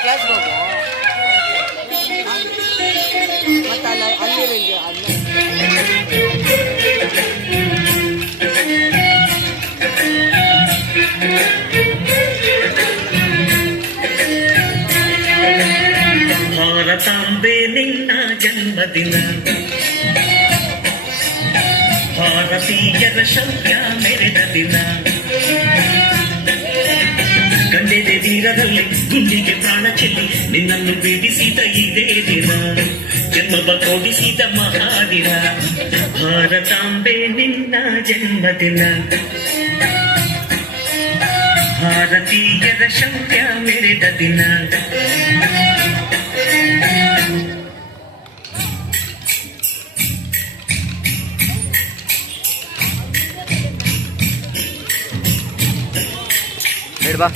class ಹೋಗು ಮತ್ತೆ ಅಲ್ಲಿ ಭಾರತಾಂಬೆ ನಿನ್ನ ಜನ್ಮದಿನ ಭಾರತೀಯರ ಶೌರ್ಯ ಮೆರೆದ ದಿನ ಗಂಡೆದೆ ವೀರರಲ್ಲಿ ಗುಂಡಿಗೆ ಪ್ರಾಣ ಚೆಲ್ಲಿ ನಿನ್ನನ್ನು ಪೀಡಿಸಿದ ಇದೇ ದಿನ ಜನ್ಮವ ಕೊಡಿಸಿದ ಮಹಾದಿನ ಭಾರತಾಂಬೆ ನಿನ್ನ ಜನ್ಮದಿನ ಭಾರತೀಯರ ಶೌರ್ಯ ಮೆರೆದ ದಿನ ಬಾ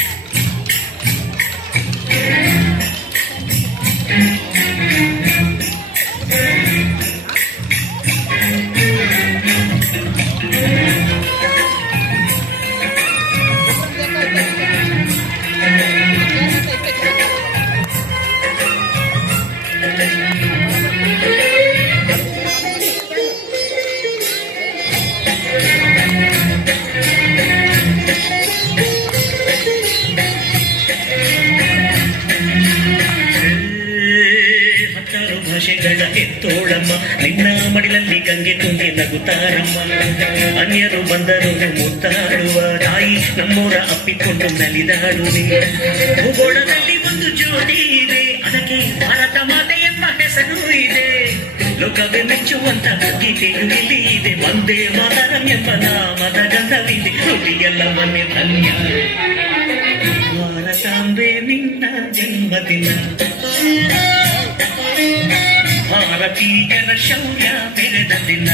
ಭಾಷೆಗಳ ಎತ್ತೋಳಮ್ಮ ನಿನ್ನ ಮಡಿಲಲ್ಲಿ ಗಂಗೆ ತುಂಬಿ ನಗುತ್ತಾರಮ್ಮ ಅನ್ಯರು ಬಂದರು ಮುತ್ತಾಡುವ ತಾಯಿ ನಮ್ಮೂರ ಅಪ್ಪಿಕೊಂಡು ನಲಿದಾಡುವೆ ಭೂಗೋಳದಲ್ಲಿ ಒಂದು ಜೋಡಿ ಇದೆ ಅದಕ್ಕೆ ಭಾರತ ಮಾತೆ ಎಂಬ ಹೆಸರು ಇದೆ ಲೋಕವೇ ಮೆಚ್ಚುವಂತ ಗೀತೆಯು ಇಲ್ಲಿ ಇದೆ ಒಂದೇ ಮಾತರಂ ಎಂಬ ನಾಮದ ಗಂಧವಿದೆ ನುಡಿಯೆಲ್ಲವನ್ನೇ ಧನ್ಯ ಭಾರತಾಂಬೆ ನಿನ್ನ ಜನ್ಮದಿನ ಭಾರತೀಯರ ಶೌರ್ಯ ಮೆರೆದ ದಿನ